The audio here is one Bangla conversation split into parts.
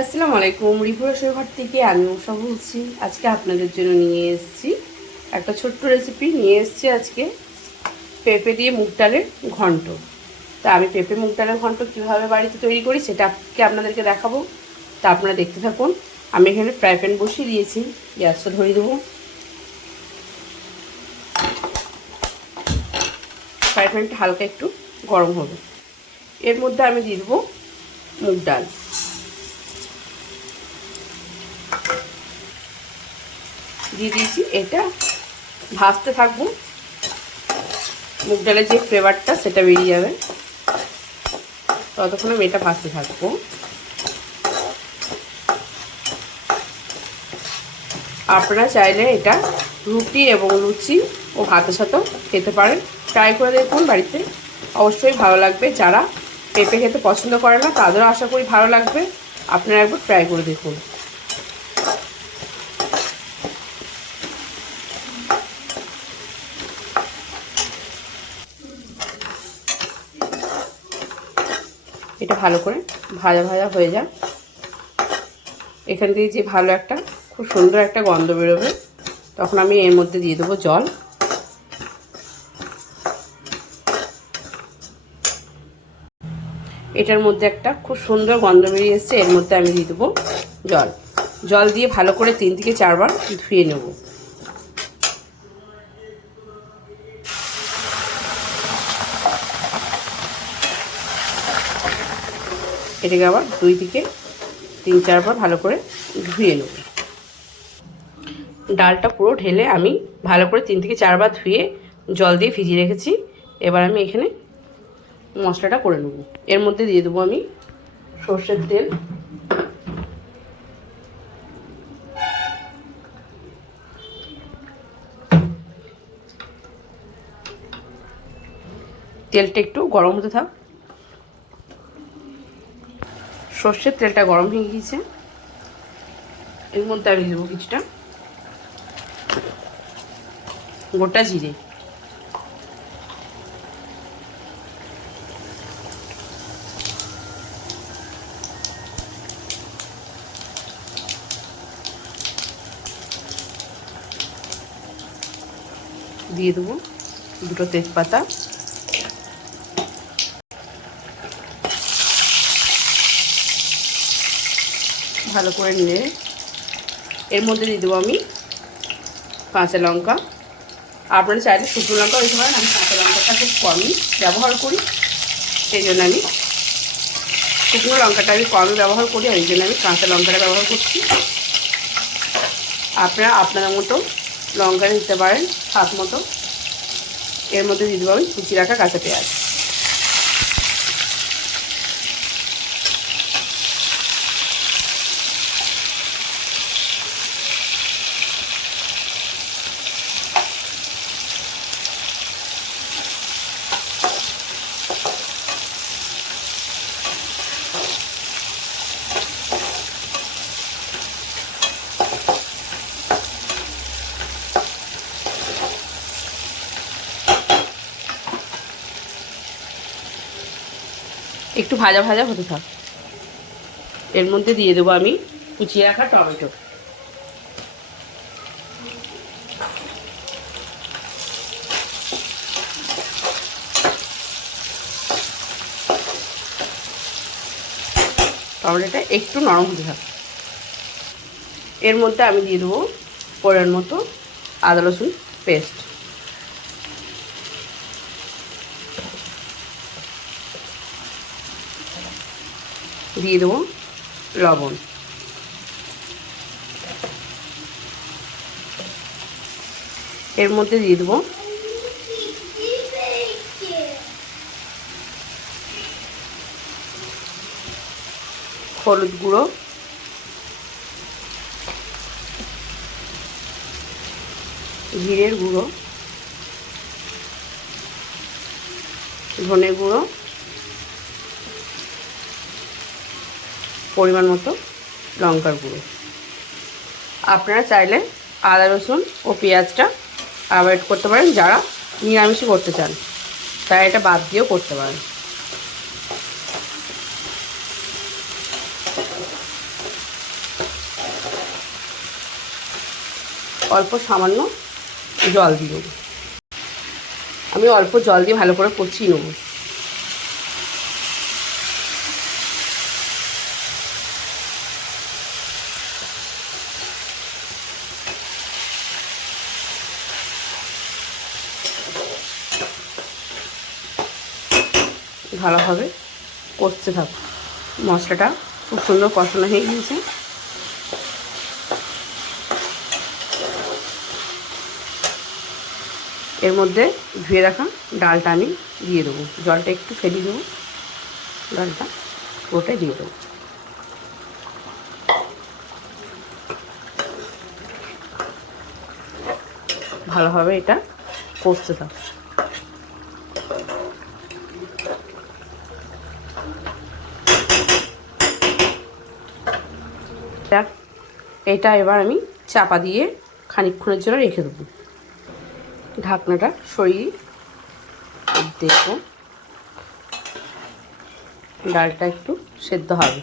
আসসালামু আলাইকুম। রিপুরেশ্বর ঘর থেকে আমি উষা বলছি। আজকে আপনাদের জন্য নিয়ে এসেছি একটা ছোট্ট রেসিপি নিয়ে এসেছি। আজকে পেঁপে দিয়ে মুগ ডালের ঘন্ট। তা আমি পেঁপে মুগ ডালের ঘন্ট কীভাবে বাড়িতে তৈরি করি সেটা আপনাদেরকে দেখাবো। তা আপনারা দেখতে থাকুন। আমি এখানে ফ্রাই প্যান বসিয়ে দিয়েছি, গ্যাসটা ধরিয়ে দেবো। ফ্রাই প্যানটা হালকা একটু গরম হবে। এর মধ্যে আমি দিয়ে দেবো মুগ ডাল। দিয়ে দিয়েছি, এটা ভাজতে থাকবো। মুগ ডালের যে ফ্লেভারটা সেটা বেরিয়ে যাবে, ততক্ষণ আমি এটা ভাজতে থাকবো। আপনারা চাইলে এটা রুটি এবং লুচি ও ভাতের সাথেও খেতে পারেন। ট্রাই করে দেখুন, বাড়িতে অবশ্যই ভালো লাগবে। যারা পেঁপে খেতে পছন্দ করে না তাদেরও আশা করি ভালো লাগবে। আপনারা একবার ট্রাই করে দেখুন। এটা ভালো করে ভাজা ভাজা হয়ে যায়। এখান থেকে যে ভালো একটা খুব সুন্দর একটা গন্ধ বেরোবে, তখন আমি এর মধ্যে দিয়ে দেবো জল। এটার মধ্যে একটা খুব সুন্দর গন্ধ বেরিয়ে এসছে, এর মধ্যে আমি দিয়ে দেবো জল। জল দিয়ে ভালো করে 3 থেকে 4 বার ধুয়ে নেব। এটাকে আবার 2 থেকে 3-4 বার ভালো করে ধুয়ে নেব। ডালটা পুরো ঢেলে আমি ভালো করে 3 থেকে 4 বার ধুয়ে জল দিয়ে ভিজিয়ে রেখেছি। এবার আমি এখানে মশলাটা করে নেব। এর মধ্যে দিয়ে দেবো আমি সর্ষের তেল। তেলটা একটু গরম হতে থাক। সর্ষের তেলটা গরম হয়ে গিয়েছে। এর মধ্যে আমি দেবো কিছুটা গোটা জিরে। দিয়ে দেবো 2টো তেজপাতা। ভালো করে নিয়ে এর মধ্যে দিয়ে দেবো আমি কাঁচা লঙ্কা। আপনারা চাইলে শুকনো লঙ্কা দিতে পারেন। আমি কাঁচা লঙ্কাটা খুব কমই ব্যবহার করি, সেই জন্য আমি শুকনো লঙ্কাটা কমই ব্যবহার করি, ওই জন্য আমি কাঁচা লঙ্কাটা ব্যবহার করছি। আপনারা আপনাদের মতো লঙ্কা দিতে পারেন স্বাদ মতো। এর মধ্যে দিয়ে দেবো আমি কুচি রাখা কাঁচা পেঁয়াজ। একটু ভাজা ভাজা হতে থাক। এর মধ্যে দিয়ে দেবো আমি কুচিয়ে রাখা টমেটো। টমেটোটা একটু নরম হতে থাক। এর মধ্যে আমি দিয়ে দেবো পরিমাণ মতো আদা রসুন পেস্ট। দিয়ে দেবো লবণ। এর মধ্যে দিয়ে দেবো হলুদ গুঁড়ো, জিরের গুঁড়ো, ধনে গুঁড়ো, পরিমাণ মতো লঙ্কার গুঁড়ো। আপনারা চাইলে আদা রসুন ও পেঁয়াজটা অ্যাভয়েড করতে পারেন, যারা নিরামিষই করতে চান তারা এটা বাদ দিয়েও করতে পারেন। অল্প সামান্য জল দিয়ে দেবো। আমি অল্প জল দিয়ে ভালো করে কষিয়ে নেব। ভালোভাবে কষতে থাক। মশলাটা খুব সুন্দর কষানো হয়ে গিয়েছে। এর মধ্যে ধুয়ে রাখা ডালটা আমি দিয়ে দেবো। জলটা একটু ফেলে দেবো, ডালটা ওটাই দিয়ে দেবো। ভালোভাবে এটা কষতে থাক। এটা এবার আমি চাপা দিয়ে খানিকক্ষণের জন্য রেখে দেবো। ঢাকনাটা সরিয়ে দেখো ডালটা একটু সেদ্ধ হবে।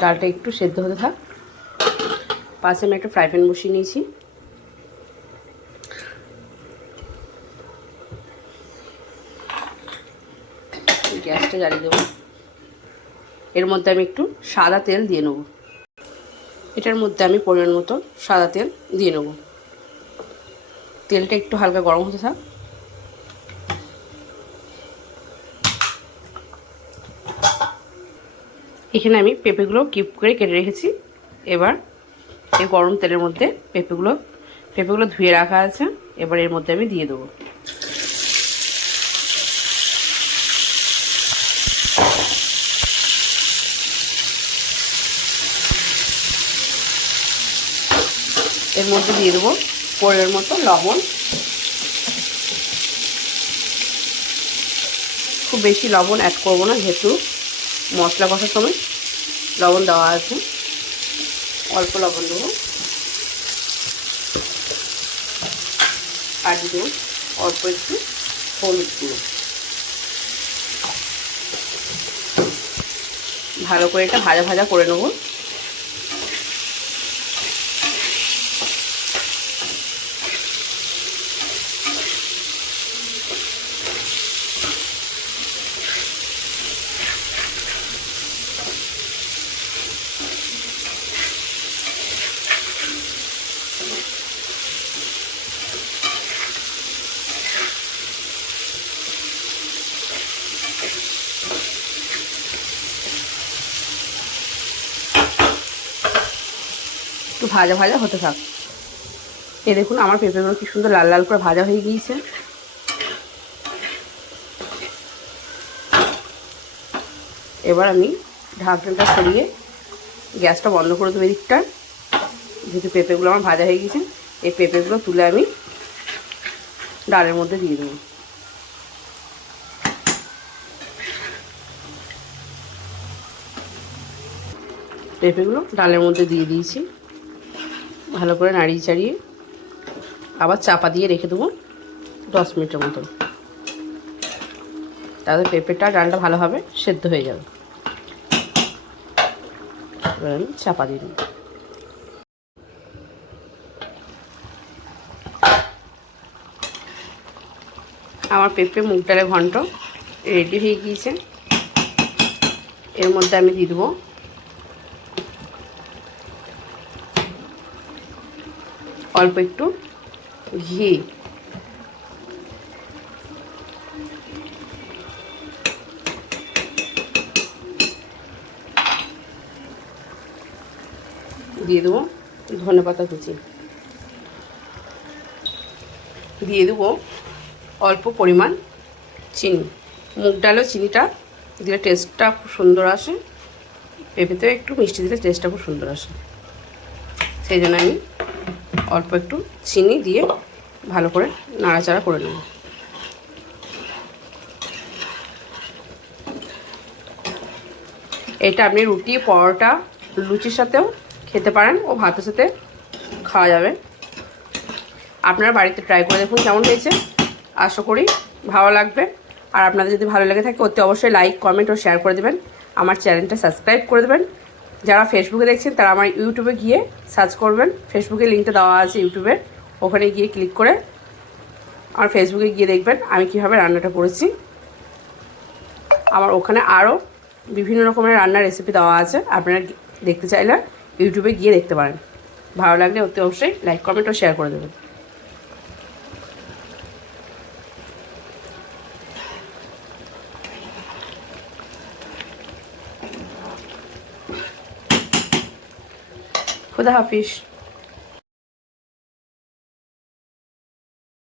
ডালটা একটু সেদ্ধ হতে থাক। পাশে আমি একটা ফ্রাই প্যান বসিয়ে নিয়েছি। গ্যাসটা জ্বালিয়ে দেবো। এর মধ্যে আমি একটু সাদা তেল দিয়ে নেব। এটার মধ্যে আমি পরিমাণ মতো সাদা তেল দিয়ে নেব। তেলটা একটু হালকা গরম হতে থাক। এখানে আমি পেঁপেগুলো কিউব করে কেটে রেখেছি। এবার এই গরম তেলের মধ্যে পেঁপেগুলো ধুয়ে রাখা আছে। এবার এর মধ্যে আমি দিয়ে দেবো। এর মধ্যে দিয়ে দেবো পরিমাণ মতো লবণ। খুব বেশি লবণ অ্যাড করবো না, যেহেতু মশলা কষার সময় লবণ দেওয়া আছে। অল্প লবণ দেবো। আর দেবো অল্প একটু হলুদ গুঁড়ো। ভালো করে এটা ভাজা ভাজা করে নেবো। একটু ভাজা ভাজা হতে থাক। এই দেখুন আমার পেঁপেগুলো কি সুন্দর লাল লাল করে ভাজা হয়ে গিয়েছে। এবার আমি ঢাকনাটা সরিয়ে গ্যাসটা বন্ধ করে দেবো। এদিকটা যেহেতু পেঁপেগুলো আমার ভাজা হয়ে গেছে, এই পেঁপেগুলো তুলে আমি ডালের মধ্যে দিয়ে দেবো। পেঁপেগুলো ডালের মধ্যে দিয়ে দিয়েছি। ভালো করে নাড়িয়ে চাড়িয়ে আবার চাপা দিয়ে রেখে দেবো 10 মিনিটের মতন। তাহলে পেঁপেটা ডালটা ভালোভাবে সেদ্ধ হয়ে যাবে। এবার আমি চাপা দিয়ে দেবো। আমার পেঁপে মুগ ডালের ঘন্ট রেডি হয়ে গিয়েছে। এর মধ্যে আমি দিয়ে দেবো অল্প একটু ঘি। দিয়ে দেবো ধনেপাতা কুচি। দিয়ে দেবো অল্প পরিমাণ চিনি। মুগ ডালেও চিনিটা দিলে টেস্টটা খুব সুন্দর আসে। পেঁপেতেও একটু মিষ্টি দিলে টেস্টটা খুব সুন্দর আসে। সেই জন্য আমি অল্প একটু চিনি দিয়ে ভালো করে নাড়াচাড়া করে নেব। এটা আপনি রুটি, পরোটা, লুচির সাথেও খেতে পারেন ও ভাতের সাথে খাওয়া যাবে। আপনারা বাড়িতে ট্রাই করে দেখুন কেমন হয়েছে। আশা করি ভালো লাগবে। আর আপনাদের যদি ভালো লেগে থাকে অতি অবশ্যই লাইক, কমেন্ট ও শেয়ার করে দেবেন। আমার চ্যানেলটা সাবস্ক্রাইব করে দেবেন। যারা ফেসবুকে দেখছেন তারা আমার ইউটিউবে গিয়ে সার্চ করবেন, ফেসবুকে লিঙ্কটা দেওয়া আছে ইউটিউবের, ওখানে গিয়ে ক্লিক করে আমার ফেসবুকে গিয়ে দেখবেন আমি কীভাবে রান্নাটা করেছি। আমার ওখানে আরও বিভিন্ন রকমের রান্নার রেসিপি দেওয়া আছে, আপনারা দেখতে চাইলে ইউটিউবে গিয়ে দেখতে পারেন। ভালো লাগলে অতি অবশ্যই লাইক কমেন্ট ও শেয়ার করে দেবেন। খুদা হাফিজ।